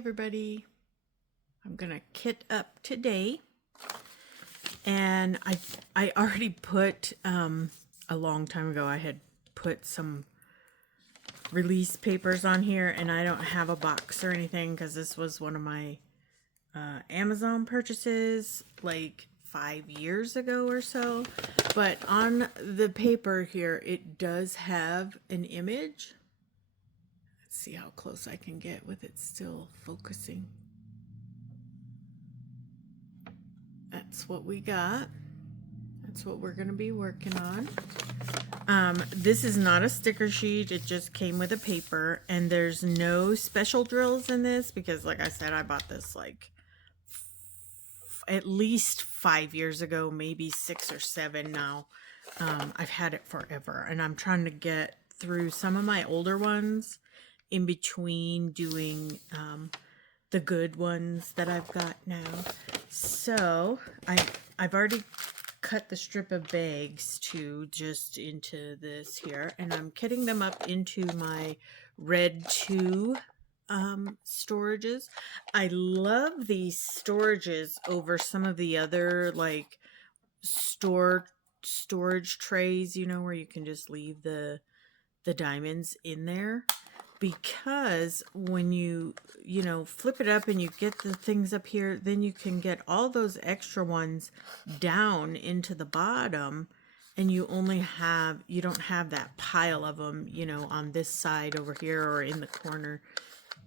everybody. I'm gonna kit up today, and I already put a long time ago I had put some release papers on here, and I don't have a box or anything because this was one of my Amazon purchases like 5 years ago or so. But on the paper here it does have an image. Let's see how close I can get with it still focusing. That's what we got. That's what we're going to be working on. This is not a sticker sheet. It just came with a paper, and there's no special drills in this because, like I said, I bought this like at least 5 years ago, maybe 6 or 7 now. I've had it forever, and I'm trying to get through some of my older ones in between doing the good ones that I've got now. So I've already cut the strip of bags to just into this here, and I'm kitting them up into my red 2 storages. I love these storages over some of the other like storage trays, you know, where you can just leave the diamonds in there, because when you flip it up and you get the things up here, then you can get all those extra ones down into the bottom, and you don't have that pile of them, you know, on this side over here or in the corner.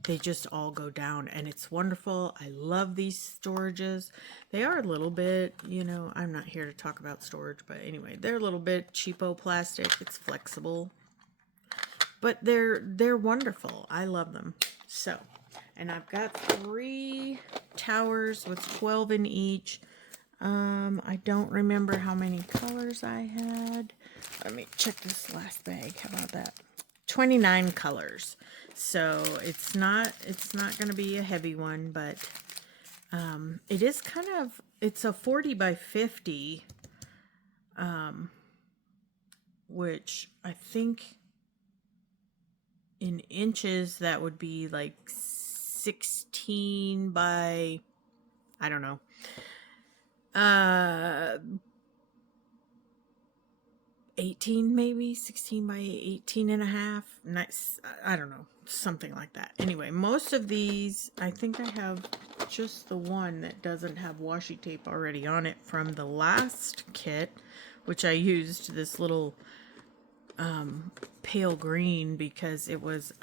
They just all go down, and it's wonderful. I love these storages. They are a little bit, you know, I'm not here to talk about storage, but anyway, they're a little bit cheapo plastic. It's flexible, but they're wonderful. I love them. So, and I've got 3 towers with 12 in each. I don't remember how many colors I had. Let me check this last bag. How about that? 29 colors. So it's not going to be a heavy one, but it is kind of, it's a 40 by 50, which I think in inches that would be like 16 by, I don't know, 18 maybe, 16 by 18 and a half. Nice. I don't know, something like that. Anyway, most of these, I think I have just the one that doesn't have washi tape already on it from the last kit, which I used this little pale green because it was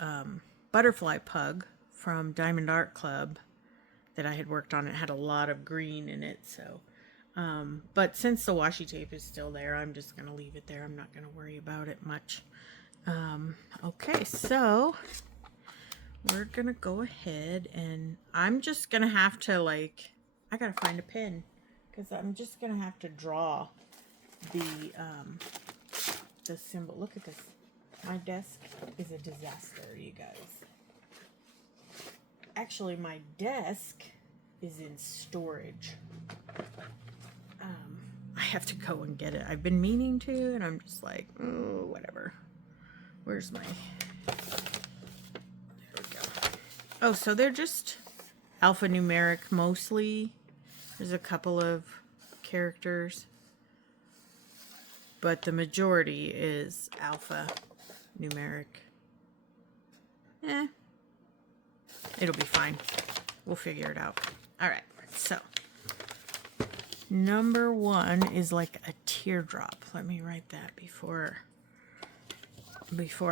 Butterfly Pug from Diamond Art Club that I had worked on. It had a lot of green in it, so but since the washi tape is still there, I'm just going to leave it there. I'm not going to worry about it much. Okay, so we're going to go ahead, and I'm just going to have to, like, I got to find a pen because I'm just going to have to draw the symbol. Look at this. My desk is a disaster, you guys. Actually, my desk is in storage. I have to go and get it. I've been meaning to, and I'm just like, oh, whatever. Where's my... There we go. Oh, so they're just alphanumeric mostly. There's a couple of characters, but the majority is alphanumeric. It'll be fine. We'll figure it out. All right, so number 1 is like a teardrop. Let me write that before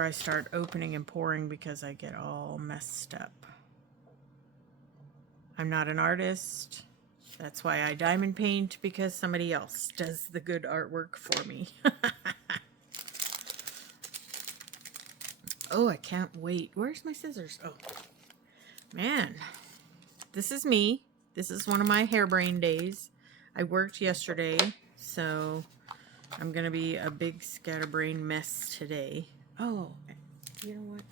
I start opening and pouring because I get all messed up. I'm not an artist. That's why I diamond paint, because somebody else does the good artwork for me. Oh, I can't wait. Where's my scissors? Oh, man. This is me. This is one of my harebrained days. I worked yesterday, so I'm going to be a big scatterbrain mess today. Oh, you know what?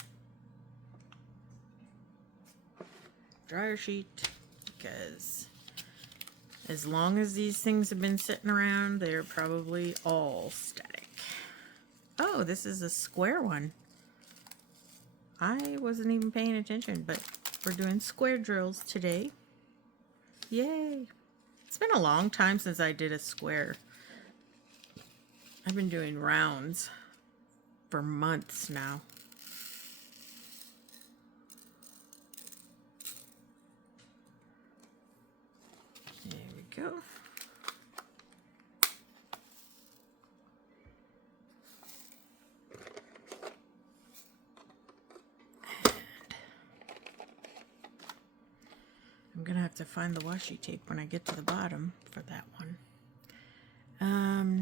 Dryer sheet, because as long as these things have been sitting around, they're probably all static. Oh, this is a square one. I wasn't even paying attention, but We're doing square drills today. Yay! It's been a long time since I did a square. I've been doing rounds for months now. There we go. I'm gonna have to find the washi tape when I get to the bottom for that one.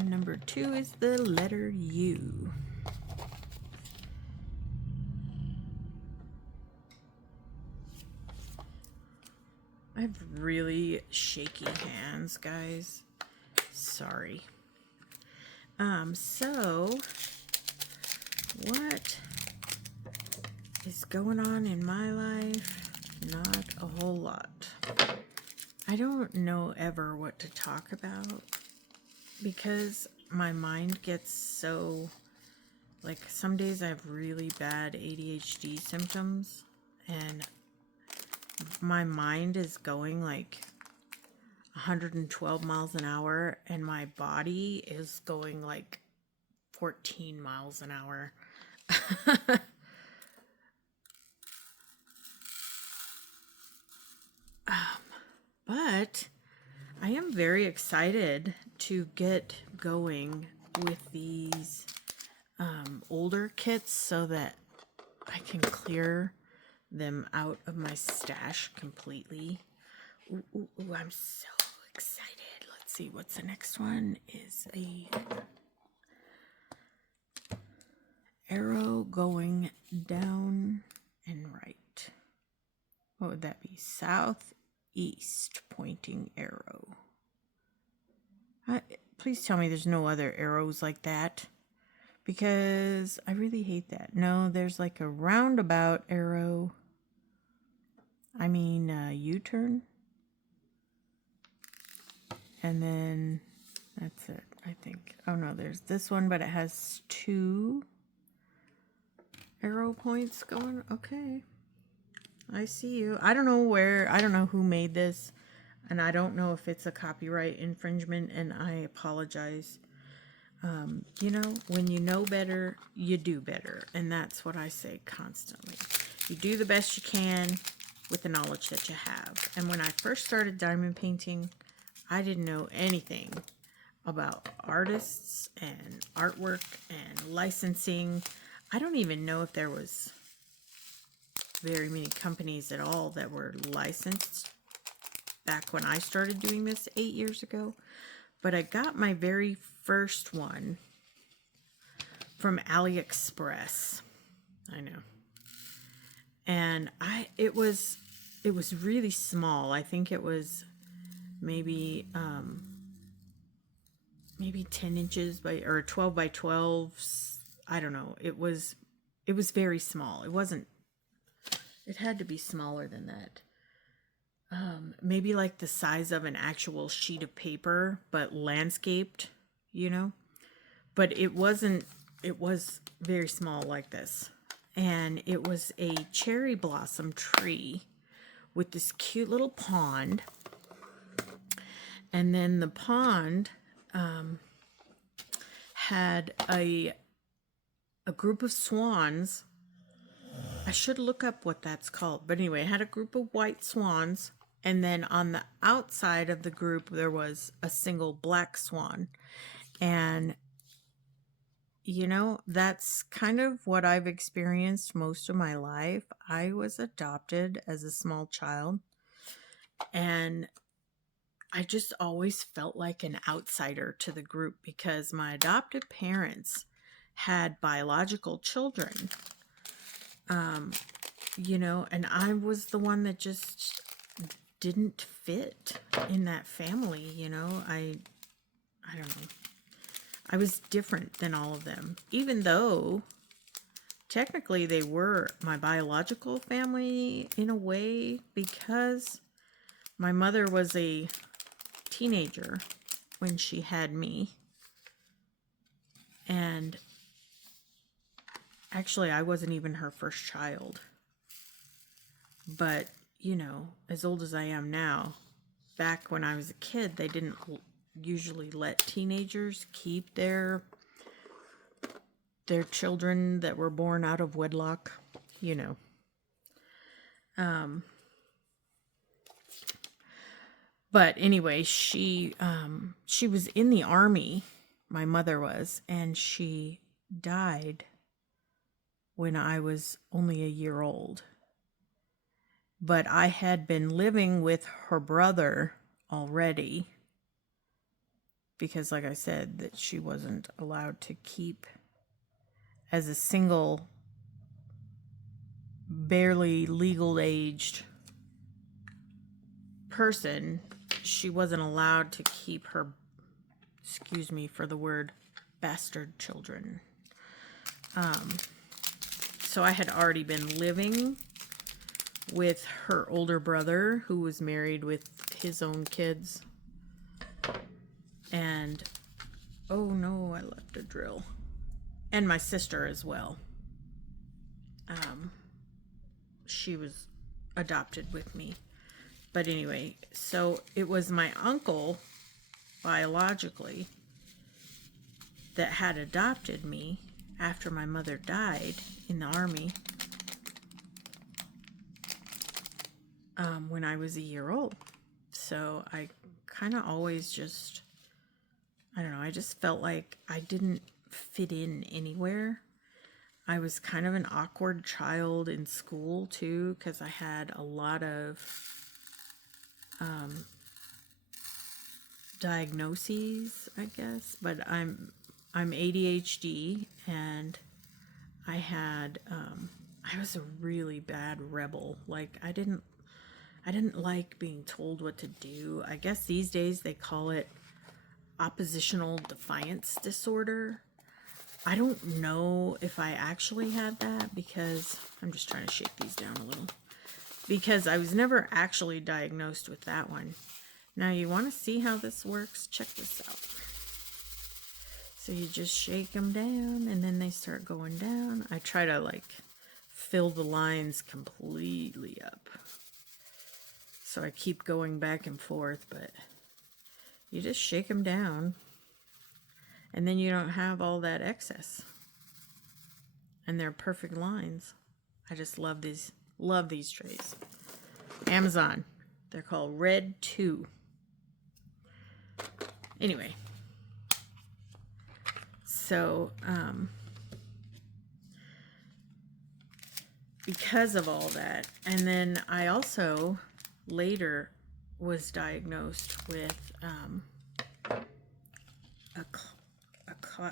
Number 2 is the letter U. I have really shaky hands, guys. Sorry. So what is going on in my life? Not a whole lot. I don't know ever what to talk about because my mind gets so, like, some days I have really bad ADHD symptoms and my mind is going like 112 miles an hour and my body is going like 14 miles an hour. But I am very excited to get going with these older kits so that I can clear them out of my stash completely. Ooh, ooh, ooh, I'm so excited. Let's see, what's the next one? Is a arrow going down and right. What would that be? Southeast pointing arrow. Please tell me there's no other arrows like that, because I really hate that. No, there's like a roundabout arrow. I mean, U-turn. And then that's it, I think. Oh no, there's this one, but it has 2 arrow points going. Okay. I see you. I don't know who made this, and I don't know if it's a copyright infringement, and I apologize. You know, when you know better, you do better, and that's what I say constantly. You do the best you can with the knowledge that you have. And when I first started diamond painting, I didn't know anything about artists and artwork and licensing. I don't even know if there was very many companies at all that were licensed back when I started doing this 8 years ago. But I got my very first one from AliExpress. I know. And it was really small. I think it was maybe 10 inches by, or 12 by 12. I don't know. It was very small. It had to be smaller than that. Maybe like the size of an actual sheet of paper, but landscaped, you know. But it was very small like this. And it was a cherry blossom tree with this cute little pond. And then the pond had a group of swans. I should look up what that's called. But anyway, it had a group of white swans. And then on the outside of the group, there was a single black swan. And, you know, that's kind of what I've experienced most of my life. I was adopted as a small child. And I just always felt like an outsider to the group because my adopted parents had biological children. You know, and I was the one that just didn't fit in that family, you know. I don't know. I was different than all of them, even though technically they were my biological family in a way, because my mother was a teenager when she had me. And actually, I wasn't even her first child. But, you know, as old as I am now, back when I was a kid, they didn't usually let teenagers keep their children that were born out of wedlock, you know. But anyway, she was in the army, my mother was, and she died when I was only a year old. But I had been living with her brother already because, like I said, that she wasn't allowed to keep, as a single, barely legal aged person, she wasn't allowed to keep her, excuse me for the word, bastard children. So I had already been living with her older brother, who was married with his own kids. And, oh no, I left a drill. And my sister as well. She was adopted with me. But anyway, so it was my uncle, biologically, that had adopted me after my mother died in the army when I was a year old. So I kind of always just, I don't know, I just felt like I didn't fit in anywhere. I was kind of an awkward child in school too, because I had a lot of diagnoses, I guess. But I'm ADHD, and I had I was a really bad rebel. Like I didn't like being told what to do. I guess these days they call it oppositional defiance disorder. I don't know if I actually had that, because I'm just trying to shake these down a little, because I was never actually diagnosed with that one. Now you want to see how this works? Check this out. So you just shake them down and then they start going down. I try to like fill the lines completely up. So I keep going back and forth, but you just shake them down and then you don't have all that excess. And they're perfect lines. I just love these trays. Amazon. They're called Red 2. Anyway. So, because of all that, and then I also later was diagnosed with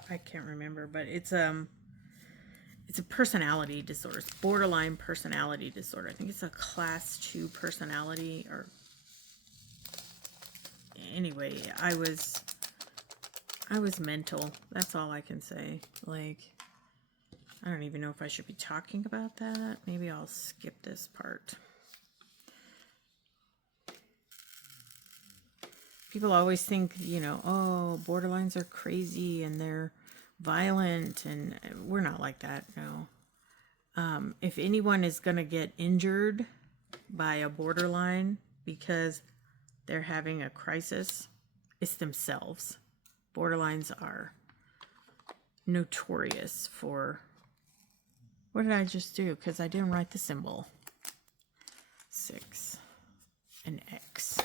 I can't remember, but it's a personality disorder. It's borderline personality disorder. I think it's a class 2 personality, or anyway, I was mental. That's all I can say. Like, I don't even know if I should be talking about that. Maybe I'll skip this part. People always think, you know, oh, borderlines are crazy and they're violent, and we're not like that, no. If anyone is going to get injured by a borderline because they're having a crisis, it's themselves. Borderlines are notorious for... What did I just do? Because I didn't write the symbol. 6 and X.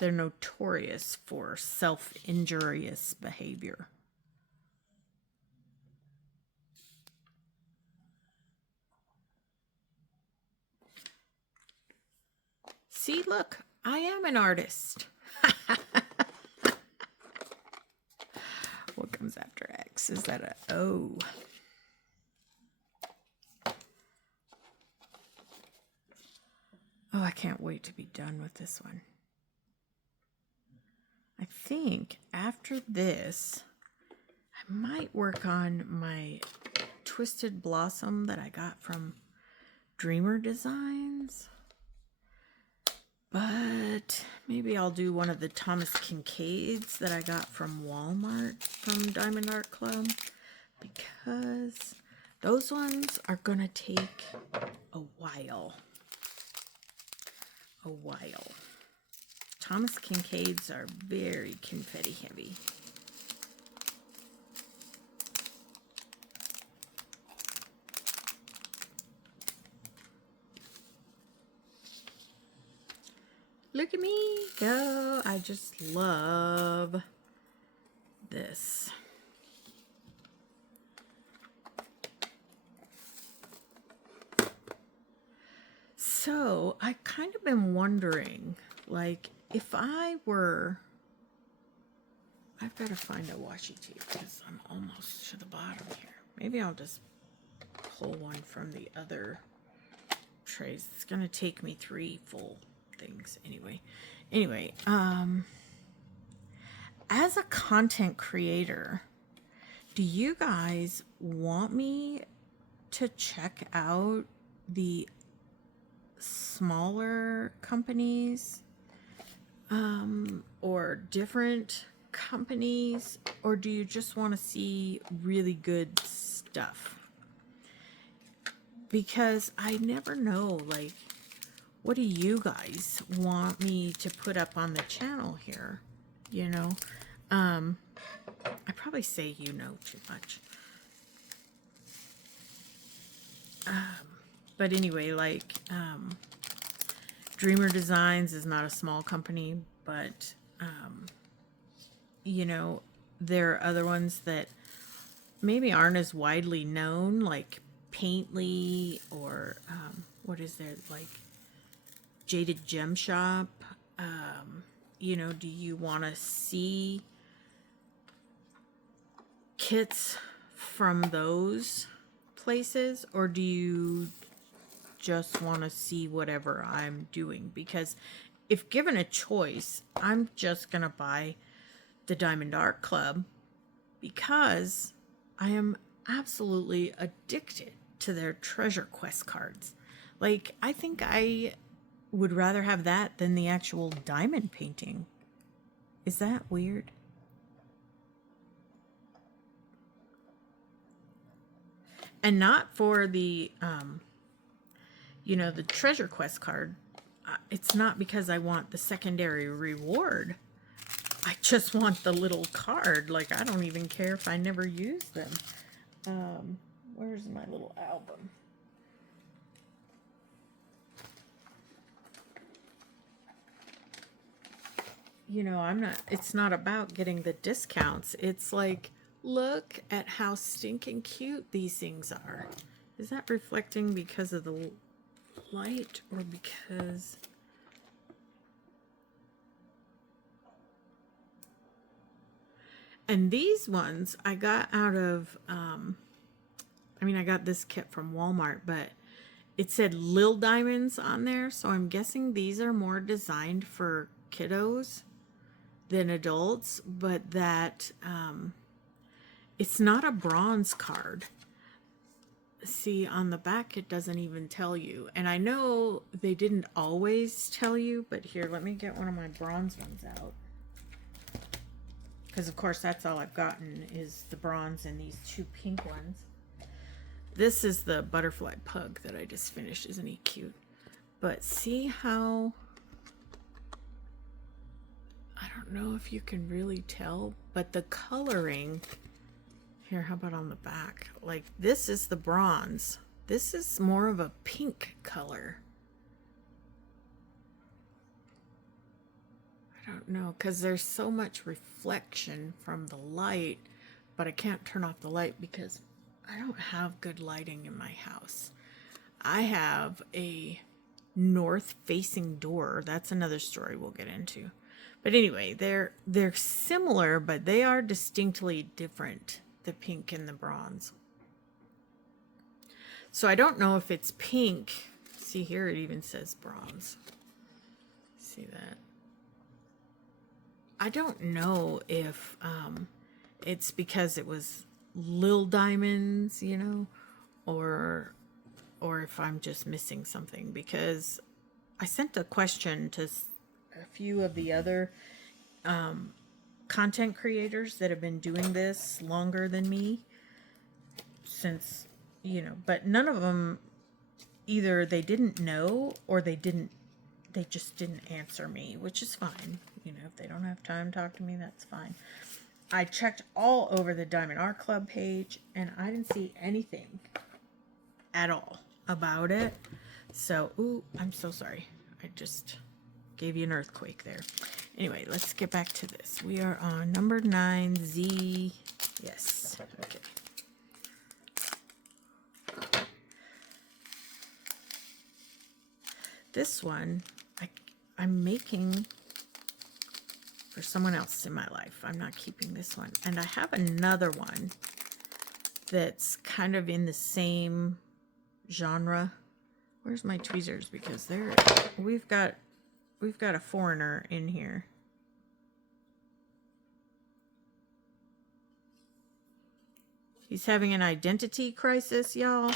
They're notorious for self-injurious behavior. See, look, I am an artist. What comes after X? Is that a O? Oh, I can't wait to be done with this one. I think after this, I might work on my Twisted Blossom that I got from Dreamer Designs. But maybe I'll do one of the Thomas Kincaids that I got from Walmart from Diamond Art Club, because those ones are going to take a while. a while. Thomas Kincaids are very confetti heavy. Look at me go. I just love this. So I kind of been wondering, like, if I were, I've got to find a washi tape because I'm almost to the bottom here. Maybe I'll just pull one from the other trays. It's going to take me 3 full things anyway. As a content creator, do you guys want me to check out the smaller companies or different companies, or do you just want to see really good stuff? Because I never know, like, what do you guys want me to put up on the channel here? You know, I probably say you know too much. But anyway, like, Dreamer Designs is not a small company, but, you know, there are other ones that maybe aren't as widely known, like Paintly, or, what is there, like, Jaded Gem Shop. You know, do you want to see kits from those places, or do you just want to see whatever I'm doing? Because if given a choice, I'm just gonna buy the Diamond Art Club because I am absolutely addicted to their treasure quest cards. Like, I think I would rather have that than the actual diamond painting. Is that weird? And not for the you know, the treasure quest card. It's not because I want the secondary reward. I just want the little card. Like, I don't even care if I never use them. Where's my little album? You know, it's not about getting the discounts. It's like, look at how stinking cute these things are. Is that reflecting because of the light or because... And these ones I got out of, I mean, I got this kit from Walmart, but it said Lil Diamonds on there. So I'm guessing these are more designed for kiddos than adults, but that it's not a bronze card. See, on the back it doesn't even tell you, and I know they didn't always tell you, but here, let me get one of my bronze ones out, because of course that's all I've gotten is the bronze and these 2 pink ones. This is the butterfly pug that I just finished. Isn't he cute? But see how, I don't know if you can really tell, but the coloring here, how about on the back? Like, this is the bronze. This is more of a pink color. I don't know, because there's so much reflection from the light, but I can't turn off the light because I don't have good lighting in my house. I have a north-facing door. That's another story we'll get into. But anyway, they're similar, but they are distinctly different, the pink and the bronze. So I don't know if it's pink. See here, it even says bronze. See that? I don't know if it's because it was Lil Diamonds, you know, or if I'm just missing something, because I sent a question to a few of the other content creators that have been doing this longer than me, since, you know, but none of them, either they didn't know or they didn't they just didn't answer me, which is fine. You know, if they don't have time to talk to me, that's fine. I checked all over the Diamond Art Club page, and I didn't see anything at all about it. So, ooh, I'm so sorry. I just gave you an earthquake there. Anyway, let's get back to this. We are on number 9, Z. Yes. Okay. This one, I'm making for someone else in my life. I'm not keeping this one. And I have another one that's kind of in the same genre. Where's my tweezers? Because we've got a foreigner in here. He's having an identity crisis, y'all.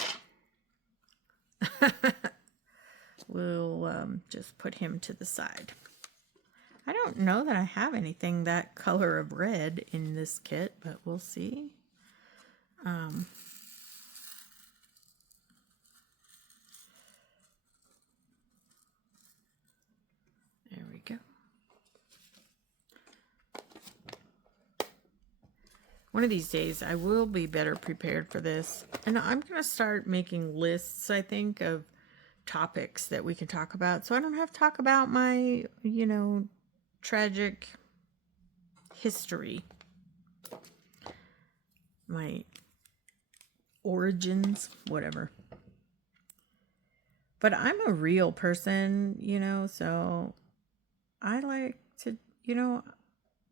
We'll just put him to the side. I don't know that I have anything that color of red in this kit, but we'll see. There we go. One of these days, I will be better prepared for this. And I'm going to start making lists, I think, of topics that we can talk about. So I don't have to talk about my, you know, tragic history. My origins, whatever. But I'm a real person, you know, so I like to, you know,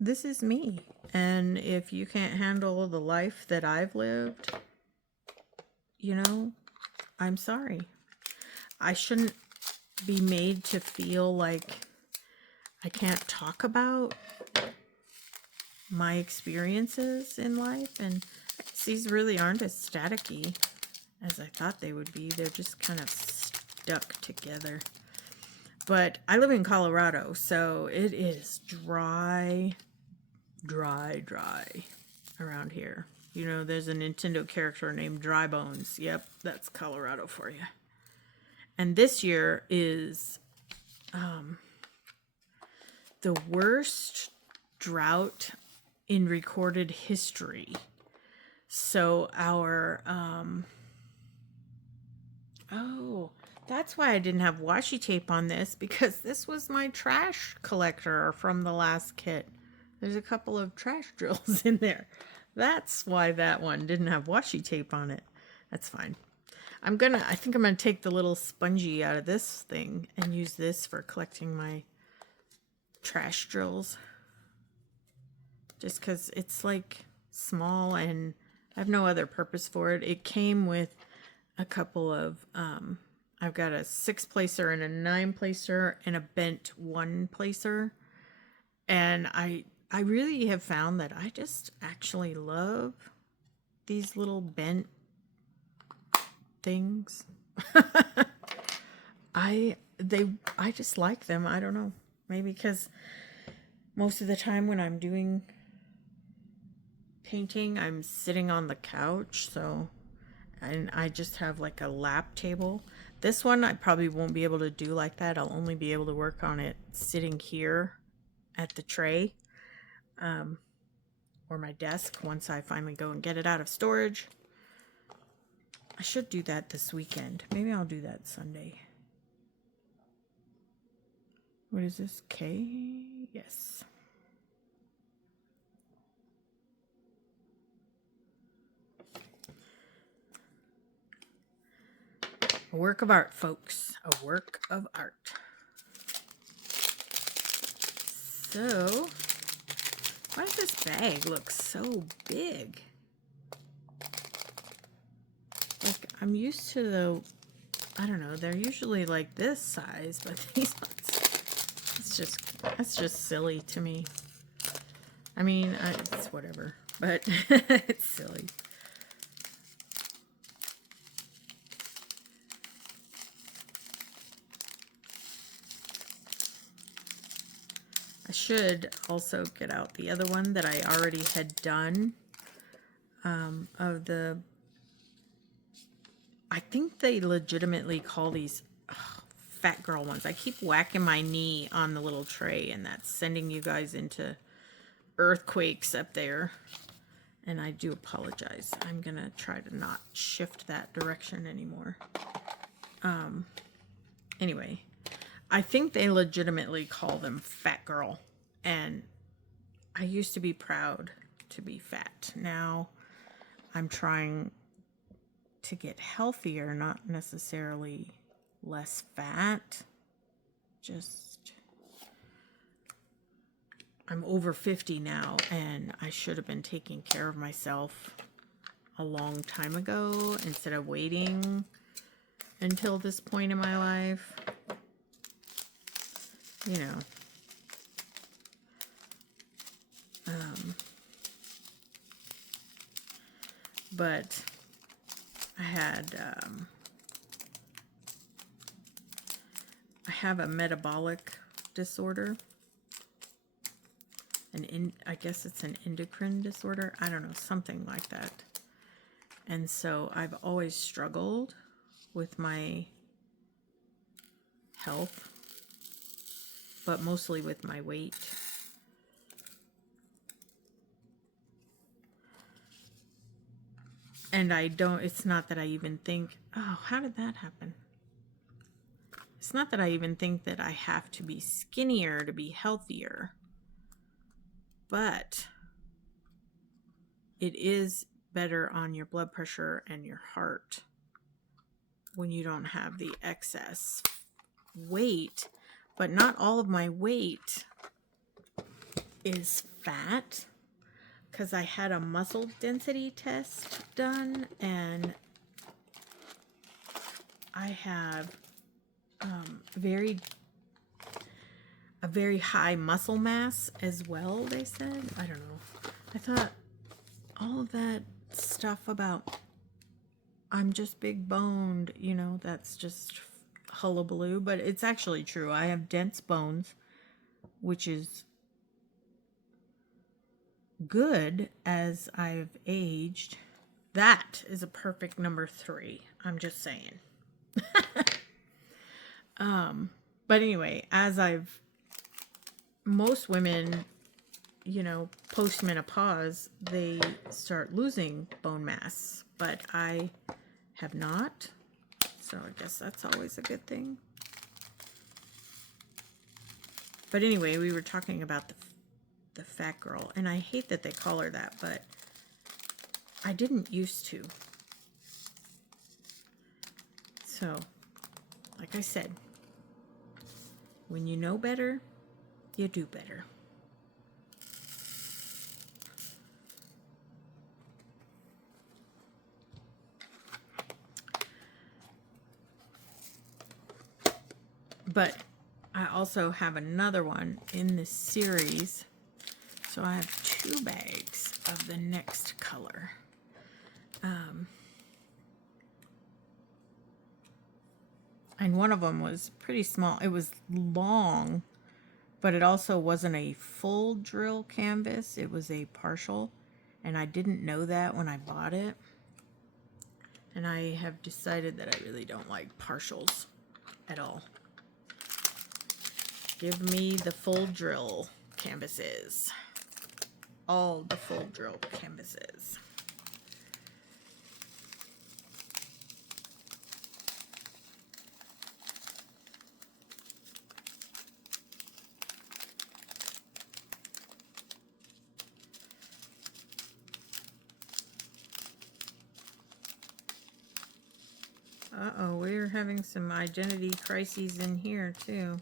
this is me. And if you can't handle the life that I've lived, you know, I'm sorry. I shouldn't be made to feel like I can't talk about my experiences in life. And these really aren't as staticky as I thought they would be. They're just kind of stuck together. But I live in Colorado, so it is dry around here. You know, there's a Nintendo character named Dry Bones. Yep, that's Colorado for you. And this year is the worst drought in recorded history. So our oh, that's why I didn't have washi tape on this, because this was my trash collector from the last kit. There's a couple of trash drills in there. That's why that one didn't have washi tape on it. That's fine. I think I'm gonna take the little spongy out of this thing and use this for collecting my trash drills. Just because it's like small and I have no other purpose for it. It came with a couple of, I've got a 6-placer and a 9-placer and a bent 1-placer. And I really have found that I just actually love these little bent things. I just like them. I don't know. Maybe because most of the time when I'm doing painting, I'm sitting on the couch, and I just have like a lap table. This one I probably won't be able to do like that. I'll only be able to work on it sitting here at the tray, or my desk once I finally go and get it out of storage. I should do that this weekend. Maybe I'll do that Sunday. What is this? K? Yes. A work of art, folks. A work of art. So, why does this bag look so big? Like, I'm used to the, I don't know, they're usually like this size, but these ones, that's just silly to me. I mean, it's whatever, but it's silly. I should also get out the other one that I already had done, of the, I think they legitimately call these fat girl ones. I keep whacking my knee on the little tray, and that's sending you guys into earthquakes up there. And I do apologize. I'm going to try to not shift that direction anymore. Anyway, I think they legitimately call them fat girl. And I used to be proud to be fat. Now I'm trying to get healthier, not necessarily less fat. Just, I'm over 50 now, and I should have been taking care of myself a long time ago instead of waiting until this point in my life. You know. But I have a metabolic disorder. I guess it's an endocrine disorder. I don't know, something like that. And so I've always struggled with my health, but mostly with my weight. And it's not that I even think, oh, how did that happen? It's not that I even think that I have to be skinnier to be healthier. But it is better on your blood pressure and your heart when you don't have the excess weight. But not all of my weight is fat, because I had a muscle density test done, and I have a very high muscle mass as well, they said. I don't know. I thought all of that stuff about I'm just big boned, you know, that's just hullabaloo, but it's actually true. I have dense bones, which is good as I've aged. That is a perfect number 3. I'm just saying. But anyway, most women, you know, post-menopause, they start losing bone mass, but I have not. So I guess that's always a good thing. But anyway, we were talking about the fat girl, and I hate that they call her that, but I didn't used to. So, like I said, when you know better, you do better. But I also have another one in this series. So I have 2 bags of the next color. And one of them was pretty small. It was long, but it also wasn't a full drill canvas. It was a partial, and I didn't know that when I bought it. And I have decided that I really don't like partials at all. Give me the full drill canvases. All the full drill canvases. Uh-oh, we're having some identity crises in here, too.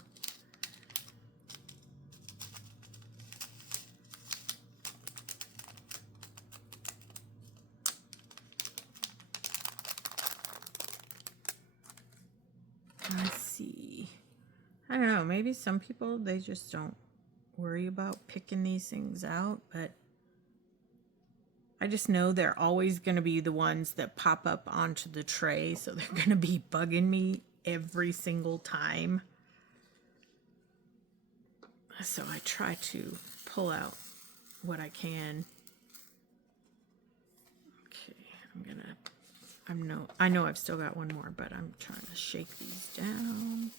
Let's see. I don't know, maybe some people, they just don't worry about picking these things out, but I just know they're always going to be the ones that pop up onto the tray, so they're going to be bugging me every single time. So I try to pull out what I can. Okay, I know I've still got one more, but I'm trying to shake these down.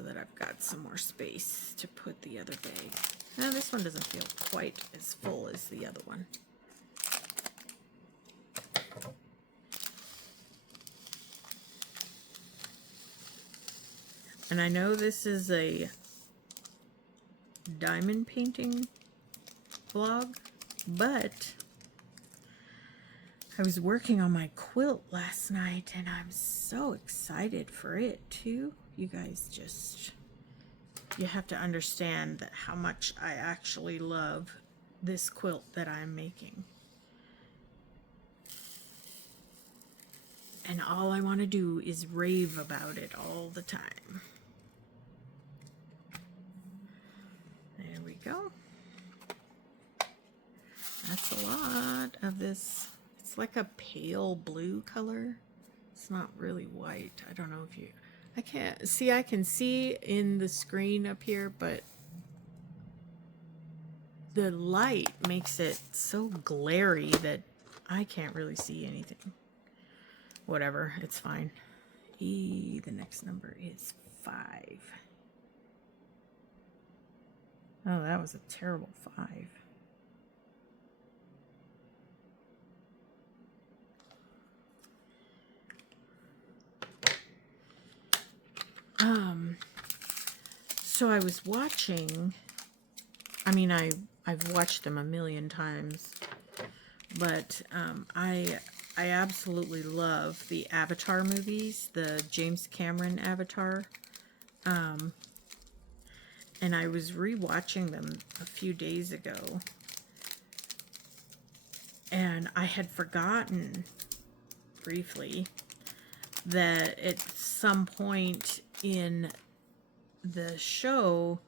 so that I've got some more space to put the other bag. Now this one doesn't feel quite as full as the other one. And I know this is a diamond painting vlog, but I was working on my quilt last night and I'm so excited for it too. You guys just, you have to understand that how much I actually love this quilt that I'm making. And all I want to do is rave about it all the time. There we go. That's a lot of this. It's like a pale blue color. It's not really white. I don't know if you... I can't see. I can see in the screen up here, but the light makes it so glary that I can't really see anything. Whatever, it's fine. The next number is 5. Oh, that was a terrible 5. So I was watching, I mean, I've watched them a million times, but I absolutely love the Avatar movies, the James Cameron Avatar. And I was rewatching them a few days ago, and I had forgotten briefly that at some point in the show,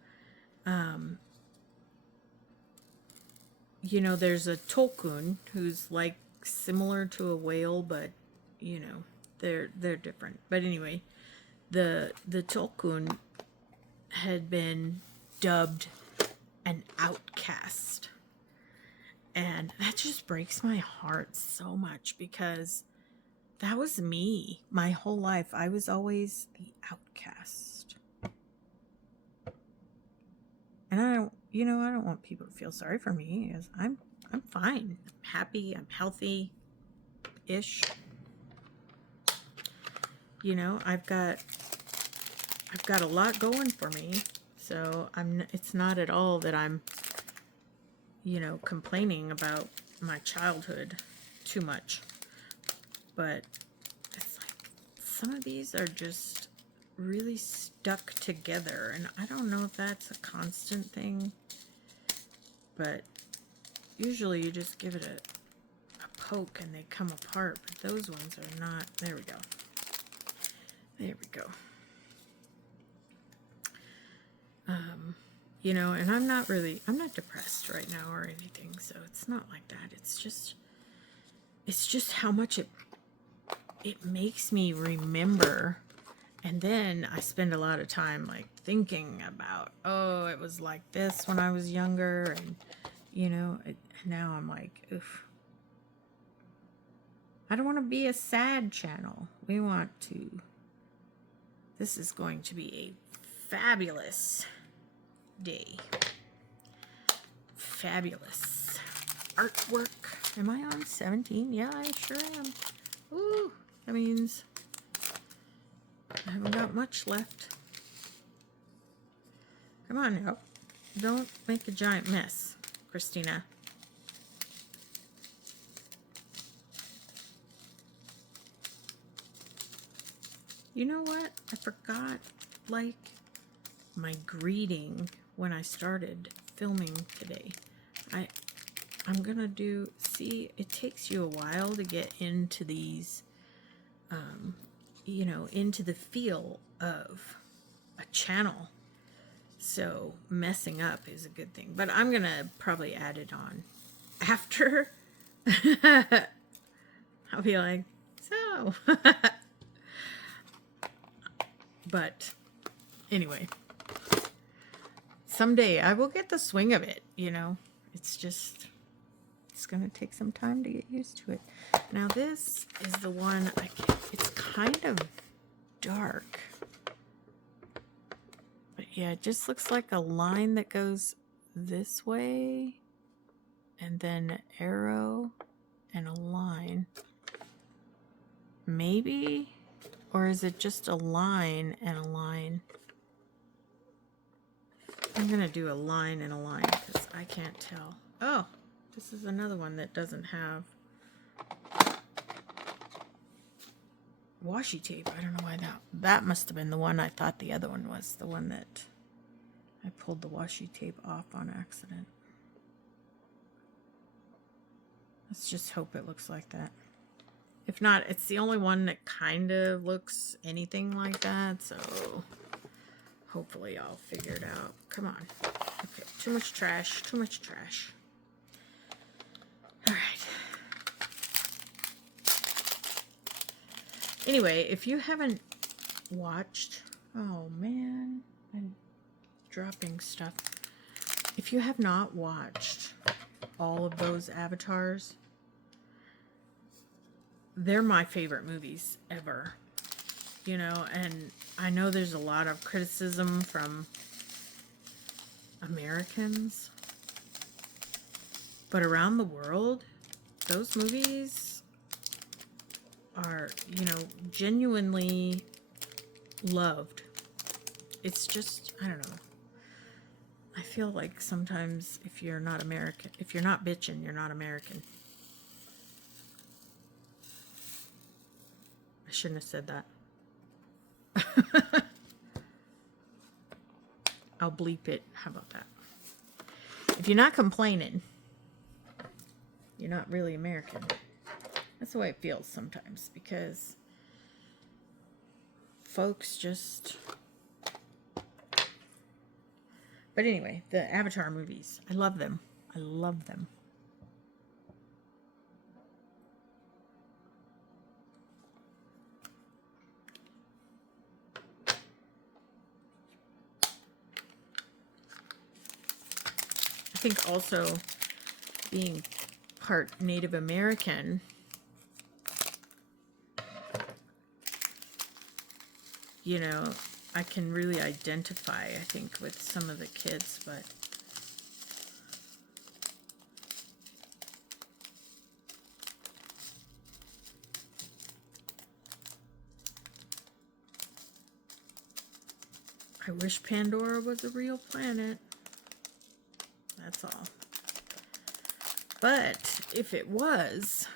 you know, there's a Tolkien who's like similar to a whale, but you know, they're different. But anyway, the Tolkien had been dubbed an outcast, and that just breaks my heart so much because that was me my whole life. I was always the outcast. And I don't want people to feel sorry for me, because I'm fine. I'm happy, I'm healthy-ish. You know, I've got a lot going for me. So it's not at all that I'm, you know, complaining about my childhood too much. But it's like some of these are just really stuck together, and I don't know if that's a constant thing, but usually you just give it a poke and they come apart, but those ones are not. There we go. There we go. You know, and I'm not depressed right now or anything, so it's not like that. It's just how much it makes me remember. And then I spend a lot of time like thinking about, oh, it was like this when I was younger, and you know, now I'm like, oof. I don't want to be a sad channel. This is going to be a fabulous day. Fabulous artwork. Am I on 17? Yeah, I sure am. Ooh, that means I haven't got much left. Come on now. Don't make a giant mess, Christina. You know what? I forgot, like, my greeting when I started filming today. I'm gonna do, see, it takes you a while to get into these, you know, into the feel of a channel. So messing up is a good thing. But I'm gonna probably add it on after. I'll be like, so. But anyway, someday I will get the swing of it, you know. It's going to take some time to get used to it. Now this is the one, it's kind of dark. Yeah, it just looks like a line that goes this way, and then an arrow and a line. Maybe? Or is it just a line and a line? I'm gonna do a line and a line because I can't tell. Oh, this is another one that doesn't have washi tape. I don't know why that must have been the one I thought the other one was. The one that I pulled the washi tape off on accident. Let's just hope it looks like that. If not, it's the only one that kind of looks anything like that, so hopefully I'll figure it out. Come on. Okay, too much trash, too much trash. All right. Anyway, if you haven't watched, oh man, I'm dropping stuff. If you have not watched all of those avatars, they're my favorite movies ever, you know, and I know there's a lot of criticism from Americans, but around the world, those movies are, you know, genuinely loved. It's just, I don't know. I feel like sometimes if you're not American, if you're not bitching, you're not American. I shouldn't have said that. I'll bleep it. How about that? If you're not complaining, you're not really American. That's the way it feels sometimes, because folks just... But anyway, the Avatar movies, I love them. I love them. I think also being part Native American, you know, I can really identify, I think, with some of the kids, but I wish Pandora was a real planet. That's all. But if it was,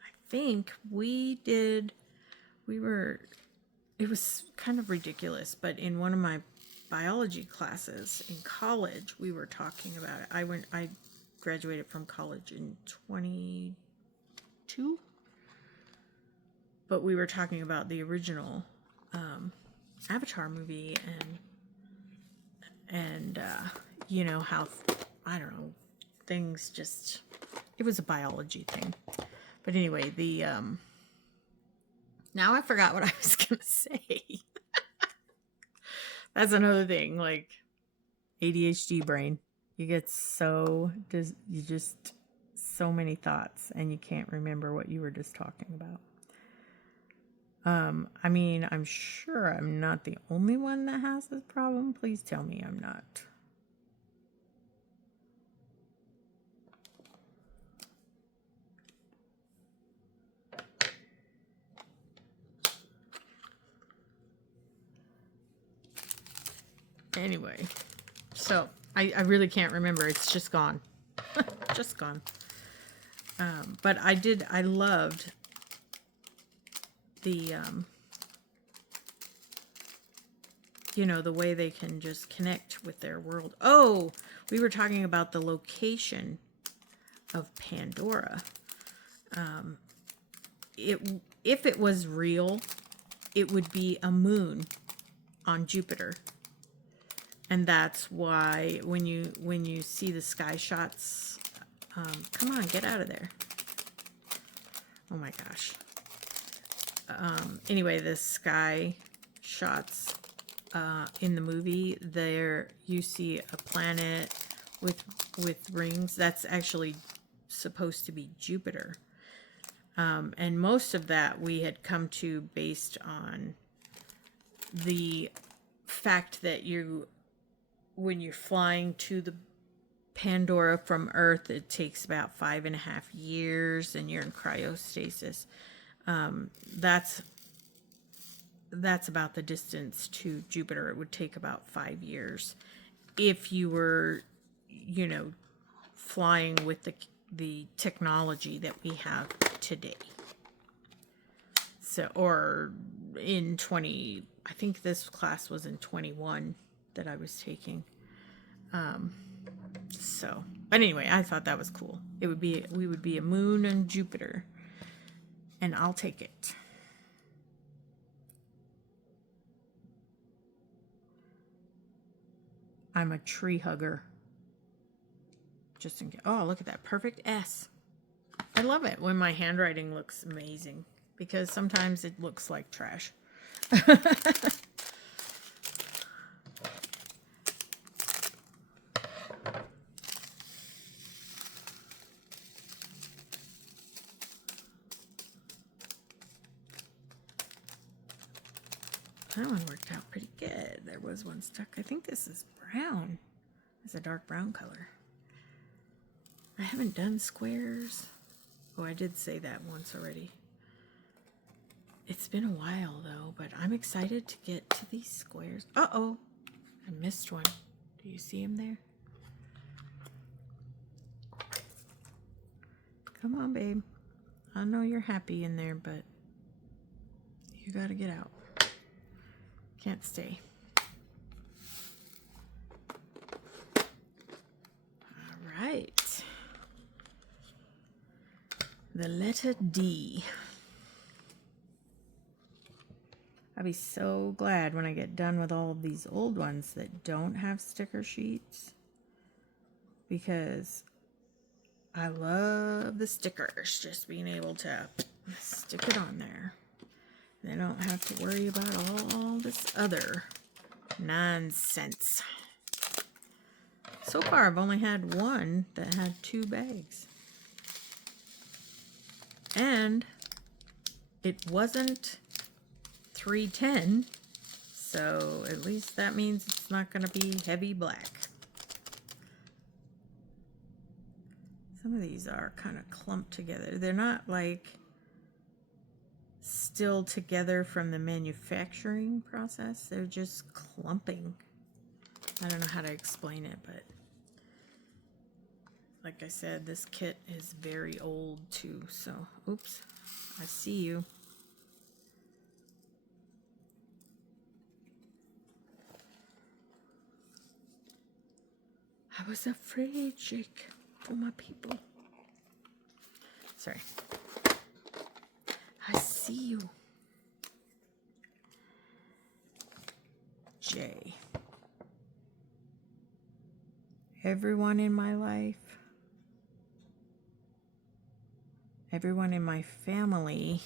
I think it was kind of ridiculous, but in one of my biology classes in college, we were talking about it. I graduated from college in 22, but we were talking about the original Avatar movie, and you know, how, I don't know, things just, it was a biology thing. But anyway, the now I forgot what I was gonna say. That's another thing, like ADHD brain. You get so many thoughts, and you can't remember what you were just talking about. I mean, I'm sure I'm not the only one that has this problem. Please tell me I'm not. Anyway, so I really can't remember. It's just gone. Just gone. But I loved the, you know, the way they can just connect with their world. Oh, we were talking about the location of Pandora. If it was real, it would be a moon on Jupiter. And that's why when you see the sky shots, come on, get out of there. Oh my gosh. Anyway, the sky shots in the movie, there you see a planet with rings. That's actually supposed to be Jupiter. And most of that we had come to based on the fact that when you're flying to the Pandora from Earth, it takes about 5.5 years, and you're in cryostasis. That's about the distance to Jupiter. It would take about 5 years if you were, flying with the technology that we have today. So, or in I think this class was in 21 that I was taking. But anyway, I thought that was cool. We would be a moon and Jupiter, and I'll take it. I'm a tree hugger. Just in case. Oh, look at that perfect S. I love it when my handwriting looks amazing, because sometimes it looks like trash. That one worked out pretty good. There was one stuck. I think this is brown. It's a dark brown color. I haven't done squares. Oh, I did say that once already. It's been a while though, but I'm excited to get to these squares. Uh-oh, I missed one. Do you see him there? Come on, babe. I know you're happy in there, but you gotta get out. Can't stay. All right. The letter D. I'll be so glad when I get done with all of these old ones that don't have sticker sheets, because I love the stickers, just being able to stick it on there. They don't have to worry about all this other nonsense. So far, I've only had one that had 2 bags. And it wasn't 310, so at least that means it's not going to be heavy black. Some of these are kind of clumped together. They're not like still together from the manufacturing process. They're just clumping. I don't know how to explain it, but like I said, this kit is very old too. So, oops, I see you. I was afraid, Jake, for my people. Sorry. I see you. J. Everyone in my life, everyone in my family,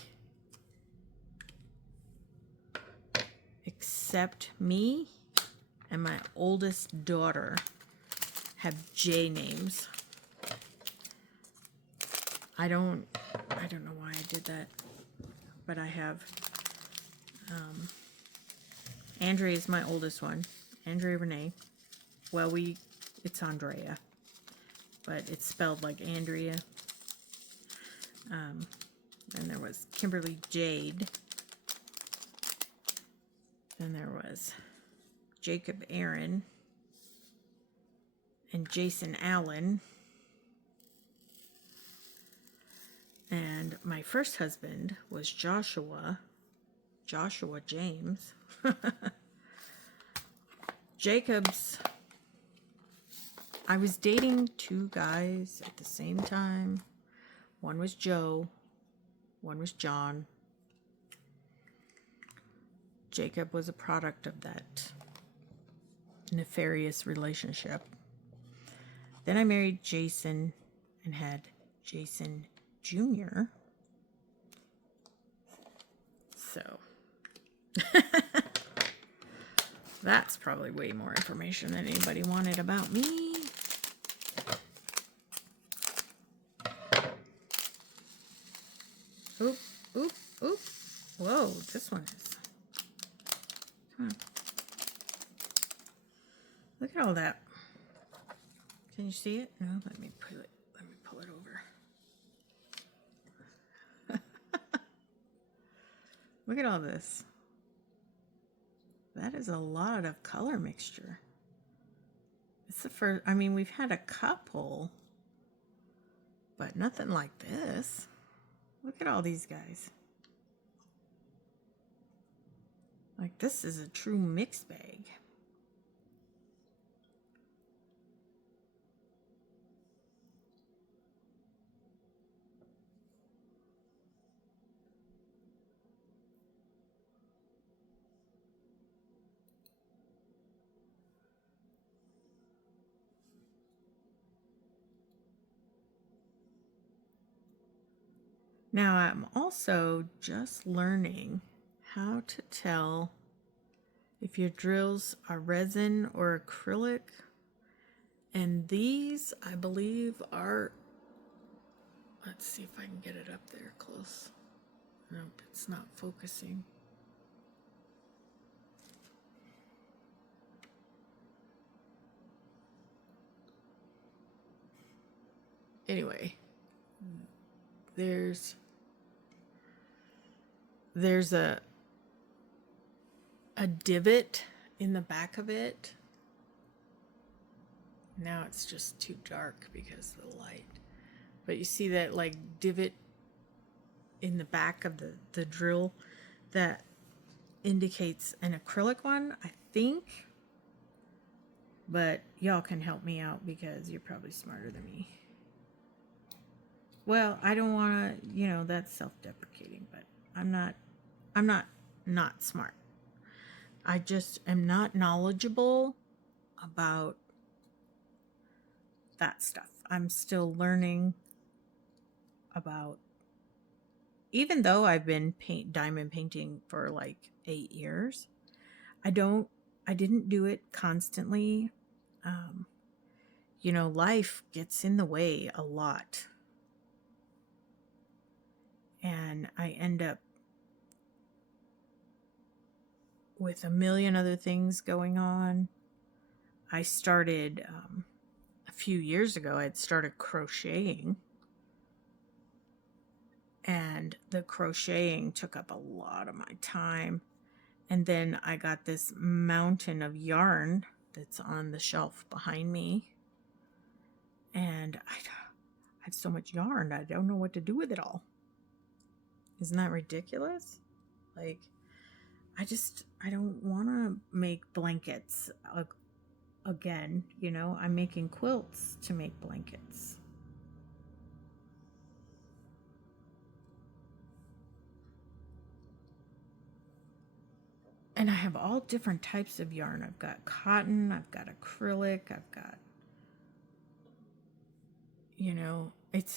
except me and my oldest daughter, have J names. I don't know why I did that, but I have Andrea is my oldest one. Andrea Renee. Well, it's Andrea, but it's spelled like Andrea. Then there was Kimberly Jade. Then there was Jacob Aaron and Jason Allen. And my first husband was Joshua James. Jacob's, I was dating 2 guys at the same time. One was Joe, one was John. Jacob was a product of that nefarious relationship. Then I married Jason and had Jason Jr. So that's probably way more information than anybody wanted about me. Oop, oop, oop. Whoa, this one is. Come on. Look at all that. Can you see it? No, let me pull it over. Look at all this. That is a lot of color mixture. It's the first, I mean, we've had a couple, but nothing like this. Look at all these guys. Like, this is a true mix bag. Now I'm also just learning how to tell if your drills are resin or acrylic. And these, I believe, are, let's see if I can get it up there close. Nope, it's not focusing. Anyway, there's a divot in the back of it. Now it's just too dark because of the light. But you see that like divot in the back of the drill that indicates an acrylic one, I think. But y'all can help me out because you're probably smarter than me. Well, I don't want to, you know, that's self-deprecating, but I'm not smart. I just am not knowledgeable about that stuff. I'm still learning about, even though I've been diamond painting for like 8 years, I didn't do it constantly. You know, life gets in the way a lot. And I end up with a million other things going on. I started, a few years ago, I'd started crocheting. And the crocheting took up a lot of my time. And then I got this mountain of yarn that's on the shelf behind me. And I have so much yarn, I don't know what to do with it all. Isn't that ridiculous? Like, I don't want to make blankets again, you know? I'm making quilts to make blankets. And I have all different types of yarn. I've got cotton, I've got acrylic, I've got, you know,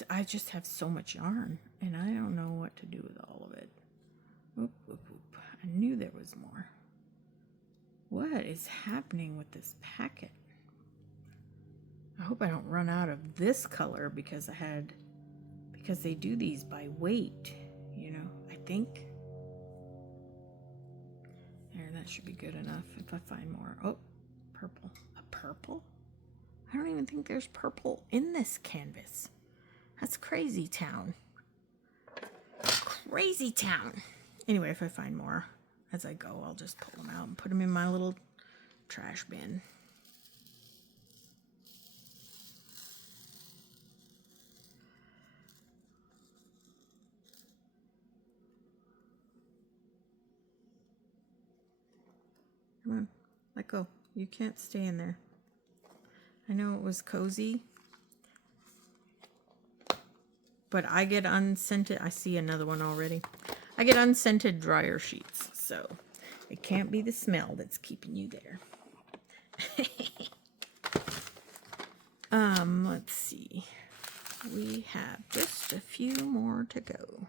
I just have so much yarn and I don't know what to do with all of it. Oop, oop, oop. I knew there was more. What is happening with this packet? I hope I don't run out of this color because they do these by weight, you know, I think. There, that should be good enough if I find more. Oh, purple. A purple? I don't even think there's purple in this canvas. That's crazy town. Crazy town. Anyway, if I find more as I go, I'll just pull them out and put them in my little trash bin. Come on, let go. You can't stay in there. I know it was cozy, but I get unscented. I see another one already. I get unscented dryer sheets, so it can't be the smell that's keeping you there. Let's see. We have just a few more to go.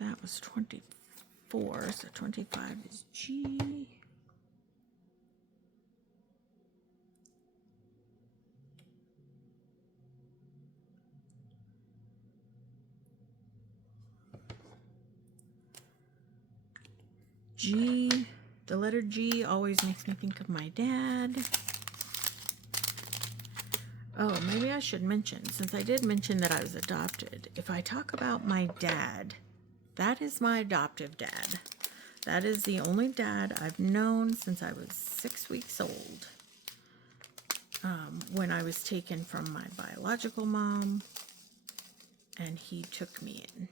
That was 24, so 25 is G. G, The letter G always makes me think of my dad. Oh, maybe I should mention, since I did mention that I was adopted, if I talk about my dad, that is my adoptive dad. That is the only dad I've known since I was 6 weeks old. When I was taken from my biological mom, and he took me in.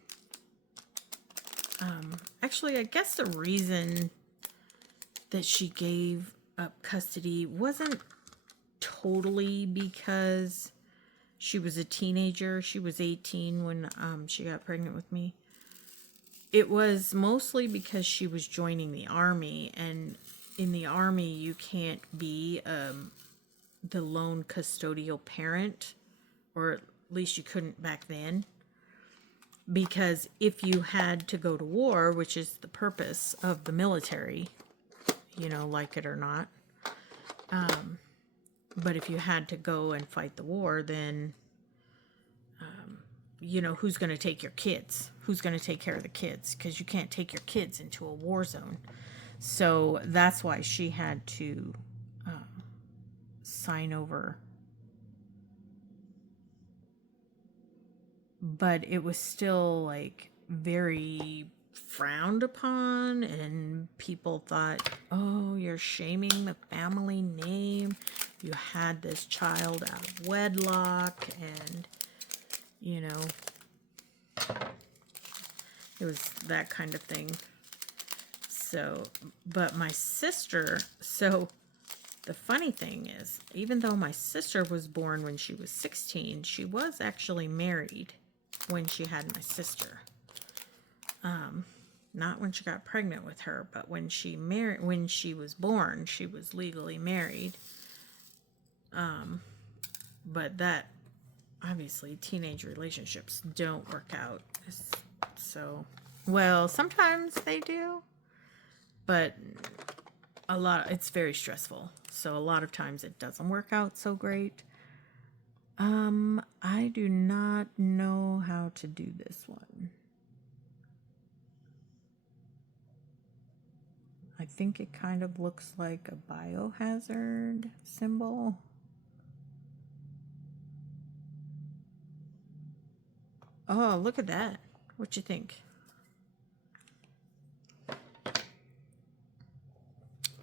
Actually, I guess the reason that she gave up custody wasn't totally because she was a teenager. She was 18 when she got pregnant with me. It was mostly because she was joining the Army, and in the Army you can't be the lone custodial parent, or at least you couldn't back then, because if you had to go to war, which is the purpose of the military, you know, like it or not, but if you had to go and fight the war, then you know, who's going to take your kids? Who's going to take care of the kids? Because you can't take your kids into a war zone. So that's why she had to sign over. But it was still like very frowned upon, and people thought, oh, you're shaming the family name. You had this child out of wedlock, and you know, it was that kind of thing. So, but my sister, so the funny thing is, even though my sister was born when she was 16, she was actually married when she had my sister. Not when she got pregnant with her, but when she was born, she was legally married. But that, obviously, teenage relationships don't work out. So, well, sometimes they do, but it's very stressful. So a lot of times it doesn't work out so great. I do not know how to do this one. I think it kind of looks like a biohazard symbol. Oh, look at that. What you think?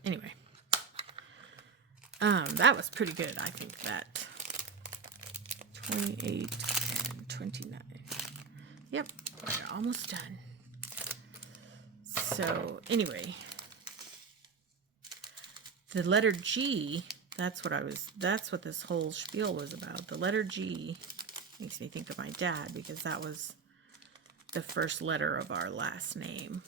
Anyway. That was pretty good, I think, that. 28 and 29. Yep, we're almost done. So, anyway. The letter G, that's what this whole spiel was about. The letter G makes me think of my dad, because that was the first letter of our last name.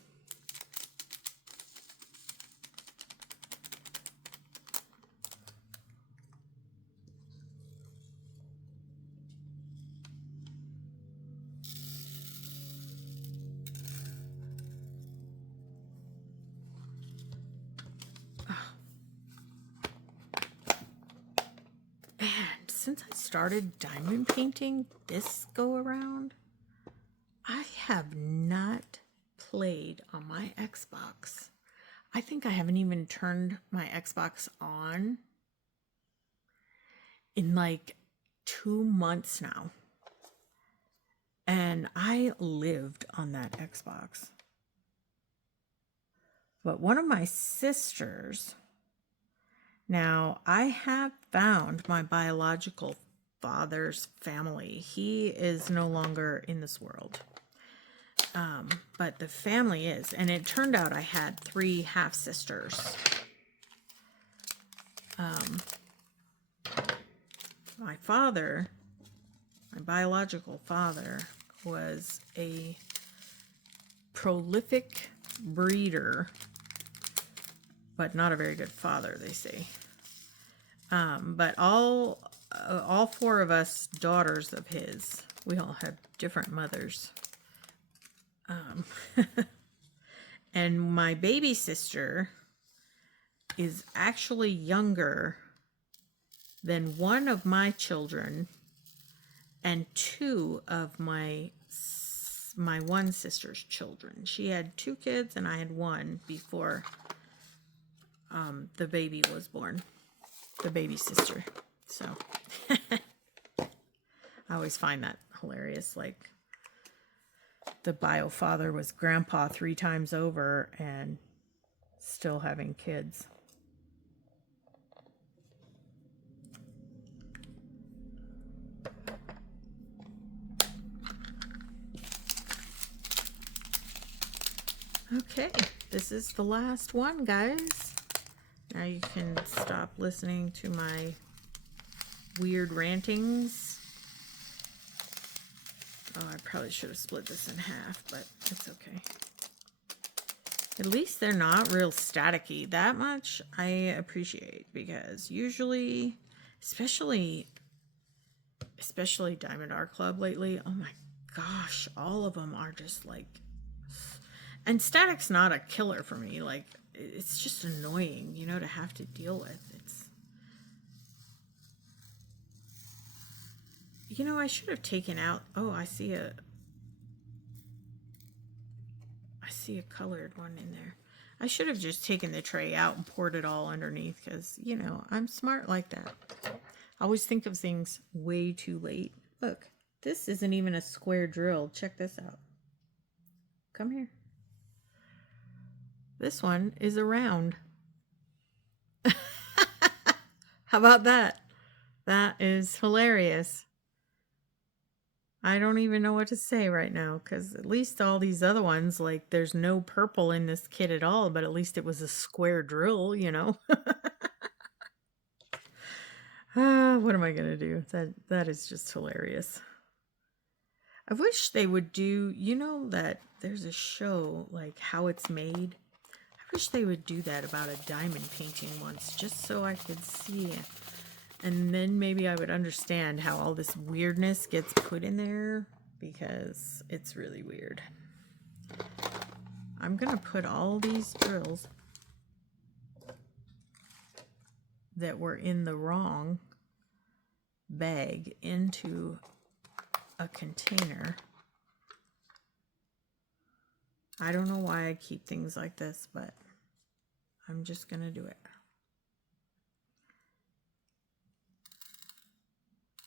And since I started diamond painting this go around, I have not played on my Xbox. I think I haven't even turned my Xbox on in like 2 months now. And I lived on that Xbox. But one of my sisters, now I have found my biological father's family. He is no longer in this world. But the family is, and it turned out I had 3 half sisters. My father, my biological father, was a prolific breeder, but not a very good father, they say. But all 4 of us daughters of his, we all had different mothers. And my baby sister is actually younger than one of my children and 2 of my one sister's children. She had 2 kids and I had 1 before the baby was born, the baby sister. So I always find that hilarious. Like, the bio father was grandpa 3 times over and still having kids. Okay, this is the last one, guys. Now you can stop listening to my weird rantings. Oh, I probably should have split this in half, but it's okay. At least they're not real staticky. That much I appreciate, because usually, especially Diamond Art Club lately, oh my gosh, all of them are just like... And static's not a killer for me. Like, it's just annoying, you know, to have to deal with. It's... You know, I should have taken out... Oh, I see a colored one in there. I should have just taken the tray out and poured it all underneath, because, you know, I'm smart like that. I always think of things way too late. Look, this isn't even a square drill. Check this out. Come here. This one is a round. How about that? That is hilarious. I don't even know what to say right now, because at least all these other ones, like, there's no purple in this kit at all, but at least it was a square drill, you know? What am I going to do? That is just hilarious. I wish they would do, you know, that there's a show, like, How It's Made. I wish they would do that about a diamond painting once, just so I could see it. And then maybe I would understand how all this weirdness gets put in there, because it's really weird. I'm going to put all these drills that were in the wrong bag into a container. I don't know why I keep things like this, but I'm just going to do it.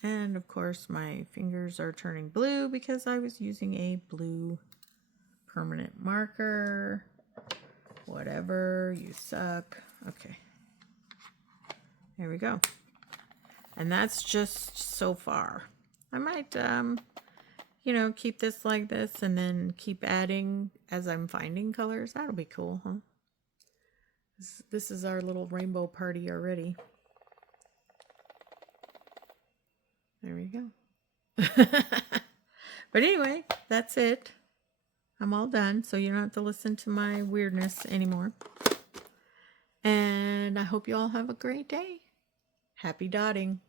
And of course my fingers are turning blue because I was using a blue permanent marker. Whatever, you suck. Okay. There we go. And that's just so far. I might, you know, keep this like this and then keep adding as I'm finding colors. That'll be cool, huh? This is our little rainbow party already. There we go. But anyway, that's it. I'm all done, so you don't have to listen to my weirdness anymore. And I hope you all have a great day. Happy dotting.